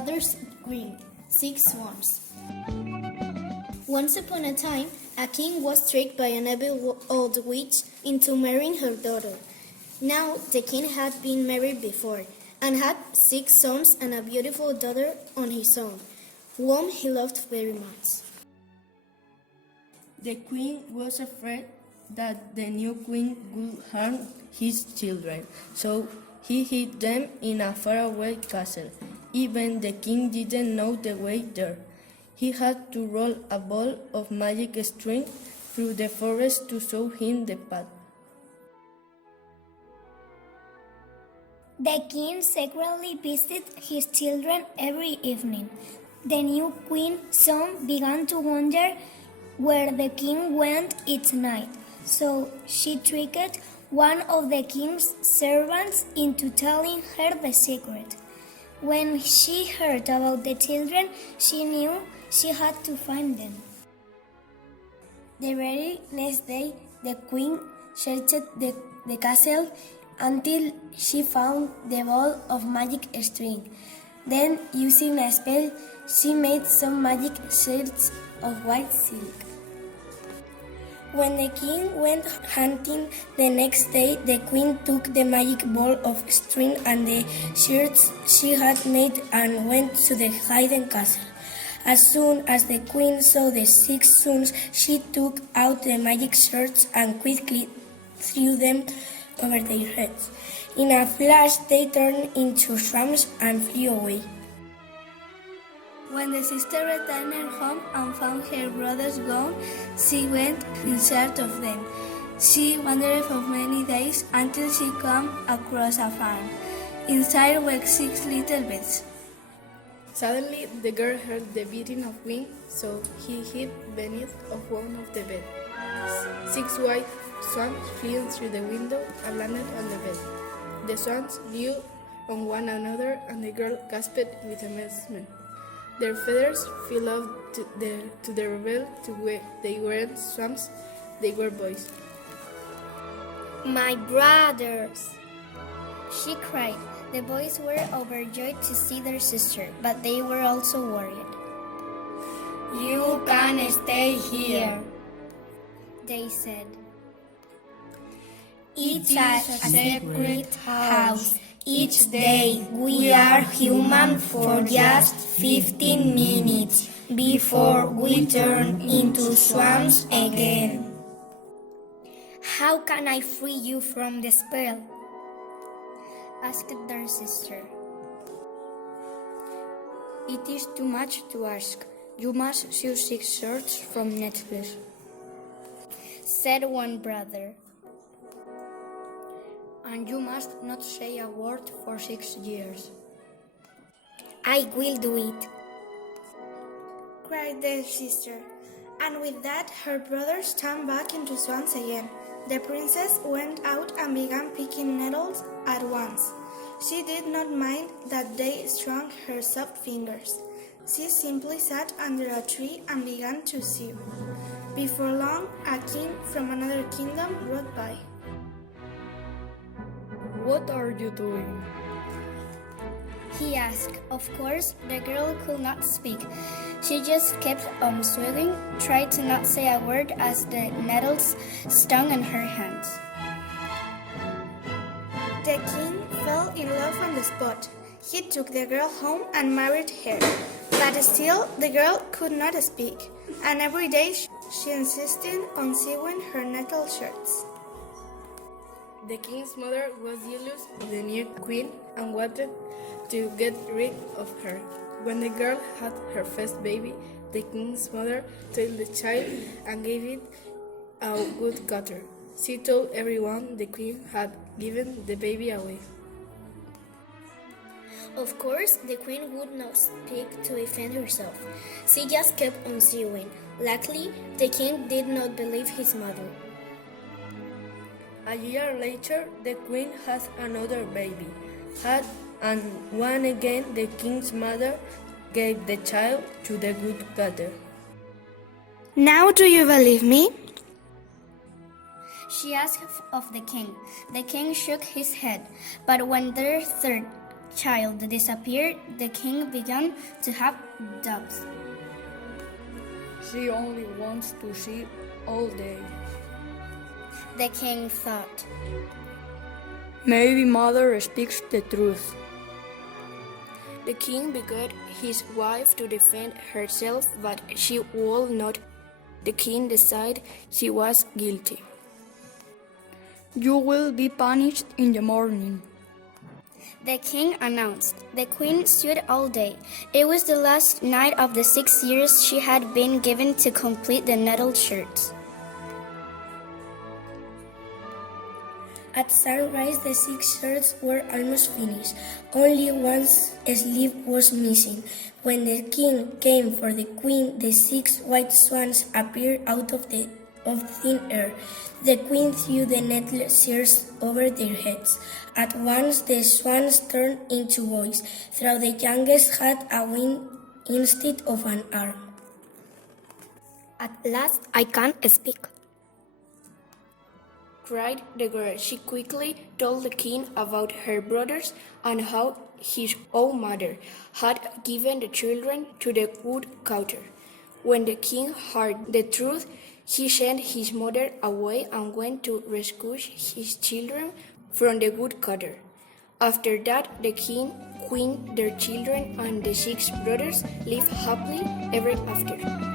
Brothers Grimm, 6 Swans. Once upon a time, a king was tricked by an evil old witch into marrying her daughter. Now, the king had been married before, and had 6 sons and a beautiful daughter on his own, whom he loved very much. The queen was afraid that the new queen would harm his children, so he hid them in a faraway castle. Even the king didn't know the way there. He had to roll a ball of magic string through the forest to show him the path. The king secretly visited his children every evening. The new queen soon began to wonder where the king went each night, so she tricked one of the king's servants into telling her the secret. When she heard about the children, she knew she had to find them. The very next day, the queen searched the castle until she found the ball of magic string. Then, using a spell, she made some magic shirts of white silk. When the king went hunting the next day, the queen took the magic ball of string and the shirts she had made and went to the hidden castle. As soon as the queen saw the 6 sons, she took out the magic shirts and quickly threw them over their heads. In a flash, they turned into swans and flew away. When the sister returned home and found her brothers gone, she went in search of them. She wandered for many days until she came across a farm. Inside were 6 little beds. Suddenly, the girl heard the beating of wings, so he hid beneath of one of the beds. 6 white swans flew through the window and landed on the bed. The swans flew on one another, and the girl gasped with amazement. Their feathers flew off to the reveal to where they weren't swans, they were boys. "My brothers!" she cried. The boys were overjoyed to see their sister, but they were also worried. "You can stay here," they said. "It's a sacred house. Each day we are human for just 15 minutes before we turn into swans again." "How can I free you from the spell?" asked their sister. "It is too much to ask. You must choose 6 shirts from Netflix," said one brother. "and you must not say a word for 6 years." "I will do it," cried their sister, and with that her brothers turned back into swans again. The princess went out and began picking nettles at once. She did not mind that they stung her soft fingers. She simply sat under a tree and began to sew. Before long, a king from another kingdom rode by. "What are you doing?" he asked. Of course, the girl could not speak. She just kept on sewing, tried to not say a word as the nettles stung in her hands. The king fell in love on the spot. He took the girl home and married her. But still, the girl could not speak, and every day she insisted on sewing her nettle shirts. The king's mother was jealous of the new queen and wanted to get rid of her. When the girl had her first baby, the king's mother took the child and gave it a good cutter. She told everyone the queen had given the baby away. Of course, the queen would not speak to defend herself. She just kept on sewing. Luckily, the king did not believe his mother. A year later, the queen had another baby. And once again, the king's mother gave the child to the good cutter. "Now do you believe me?" She asked of the king. The king shook his head, but when their third child disappeared, the king began to have doubts. She only wants to sleep all day. The king thought. Maybe mother speaks the truth. The king begged his wife to defend herself, but she would not. The king decided she was guilty. You will be punished in the morning. The king announced. The queen stood all day. It was the last night of the 6 years she had been given to complete the nettled shirts. At sunrise, the 6 shirts were almost finished. Only one sleeve was missing. When the king came for the queen, the 6 white swans appeared out of thin air. The queen threw the netted shirts over their heads. At once, the swans turned into boys, though the youngest had a wing instead of an arm. At last, I can't speak, Cried the girl. She quickly told the king about her brothers and how his own mother had given the children to the woodcutter. When the king heard the truth, he sent his mother away and went to rescue his children from the woodcutter. After that, the king, queen, their children, and the 6 brothers lived happily ever after.